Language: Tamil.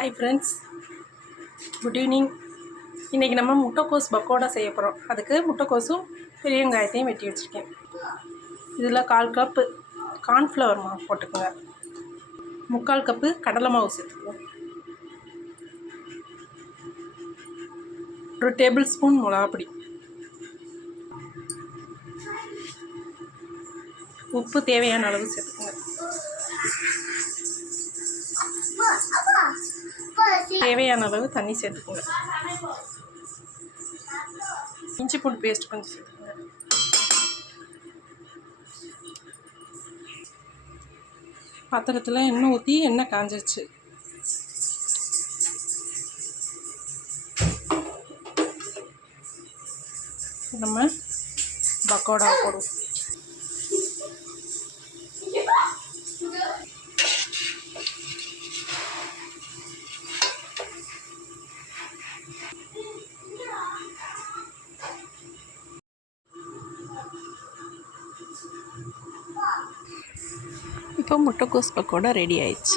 Hi friends, good evening. இன்றைக்கி நம்ம முட்டைக்கோஸ் பக்கோடா செய்ய போகிறோம். அதுக்கு முட்டைக்கோஸும் பெரிய வெங்காயத்தையும் வெட்டி வச்சுருக்கேன். இதில் 1/4 கப்பு கார்ன்ஃப்ளவர் மாவு போட்டுக்கோங்க. 3/4 கப்பு கடலை மாவு சேர்த்துக்குவோம். 1 டேபிள் ஸ்பூன் மிளகாப்பொடி, உப்பு தேவையான அளவு சேர்த்துக்கோங்க. தேவையான அளவு தண்ணி சேர்த்துக்கோங்க. இஞ்சி பூண்டு பேஸ்ட் கொஞ்சம் சேர்த்துக்கோங்க. பாத்திரத்தில் எண்ணெய் ஊற்றி எண்ணெய் காஞ்சிருச்சு. நம்ம பக்கோடா போடுவோம். இப்போ முட்டைக்கோஸ் பக்கோடா ரெடி ஆயிடுச்சு.